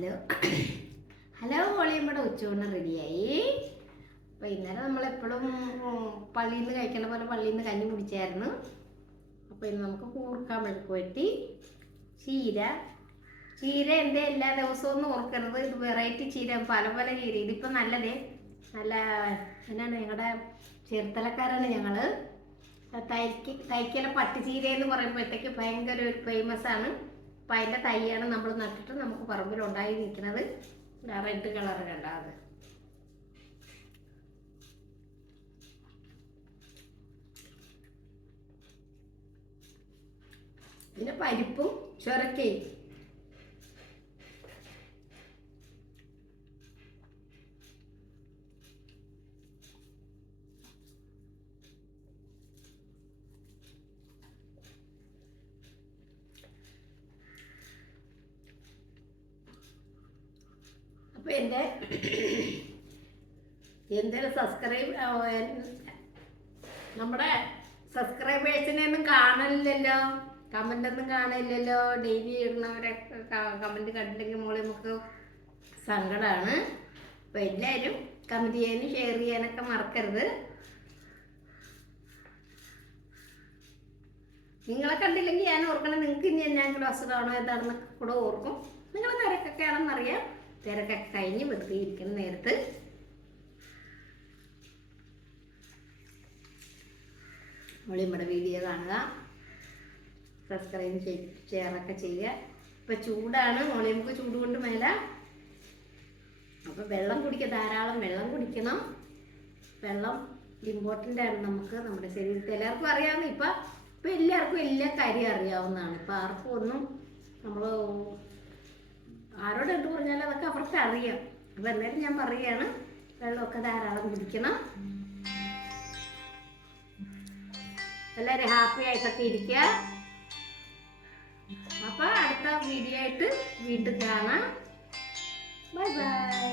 Hello hello ഒളിയമ്മയുടെ ഉച്ചയൂണ് റെഡിയായി. അപ്പോൾ ഇന്നലെ നമ്മളെപ്പോഴും പള്ളിയിൽ നിന്ന് കഴിക്കണ പോലെ പള്ളിയിൽ നിന്ന് കഞ്ഞി കുടിച്ചായിരുന്നു. അപ്പോൾ ഇന്ന് നമുക്ക് കൂർക്കാൻ മെഴുക്ക് വെട്ടി ചീര എൻ്റെ എല്ലാ ദിവസവും ഒന്നും ഓർക്കരുത്. ഇത് വെറൈറ്റി ചീര, പല പല ചീര. ഇതിപ്പോൾ നല്ല എന്നാണ് ഞങ്ങളുടെ ചേർത്തലക്കാരാണ് ഞങ്ങൾ. തൈക്കല പട്ടുചീര എന്ന് പറയുമ്പോഴത്തേക്ക് ഭയങ്കര ഒരു ഫേമസ് ആണ്. അപ്പം അതിൻ്റെ തൈയാണ് നമ്മൾ നട്ടിട്ട് നമുക്ക് പറമ്പിലുണ്ടായി നിൽക്കുന്നത്. റെഡ് കളർ കണ്ടാത്. പിന്നെ പരിപ്പും ചൊരക്കയും. അപ്പോൾ എൻ്റെ നമ്മുടെ സബ്സ്ക്രൈബേഴ്സിനെ ഒന്നും കാണില്ലല്ലോ, കമൻ്റൊന്നും കാണില്ലല്ലോ. ഡെയിലി ഇടുന്നവരൊക്കെ കമൻറ്റ് കണ്ടില്ലെങ്കിൽ മോളെ നമുക്ക് സങ്കടമാണ്. അപ്പോൾ എല്ലാവരും കമൻറ്റ് ചെയ്യാനും ഷെയർ ചെയ്യാനൊക്കെ മറക്കരുത്. നിങ്ങളെ കണ്ടില്ലെങ്കിൽ ഞാൻ ഓർക്കണം, നിങ്ങൾക്ക് ഇനി എന്തെങ്കിലും അസുഖമാണോ എന്താണെന്നൊക്കെ കൂടെ ഓർക്കും. നിങ്ങൾ തിരക്കൊക്കെ ആണെന്നറിയാം. തിരക്കൊക്കെ കഴിഞ്ഞ് വെറുതെ ഇരിക്കുന്ന നേരത്ത് നമ്മുടെ വീഡിയോ കാണുക, സബ്സ്ക്രൈബ് ഷെയറൊക്കെ ചെയ്യുക. ഇപ്പം ചൂടാണ്, നമുക്ക് ചൂട് കൊണ്ട് മേല. അപ്പോൾ വെള്ളം കുടിക്കുക, ധാരാളം വെള്ളം കുടിക്കണം. വെള്ളം ഇമ്പോർട്ടൻ്റ് ആണ് നമുക്ക് നമ്മുടെ ശരീരത്തിൽ. എല്ലാവർക്കും അറിയാവുന്ന ഇപ്പം എല്ലാവർക്കും എല്ലാ കാര്യം അറിയാവുന്നതാണ്. ഇപ്പം ആർക്കും ഒന്നും നമ്മൾ ആരോട് എന്ത് പറഞ്ഞാലും അതൊക്കെ അവർക്ക് അറിയാം. അപ്പം എന്നാലും ഞാൻ പറയുകയാണ്, വെള്ളമൊക്കെ ധാരാളം കുടിക്കണം. എല്ലാവരും ഹാപ്പി ആയിട്ടൊക്കെ ഇരിക്കുക. അപ്പം അടുത്ത വീഡിയോ ആയിട്ട് വീണ്ടും കാണാം. Bye bye.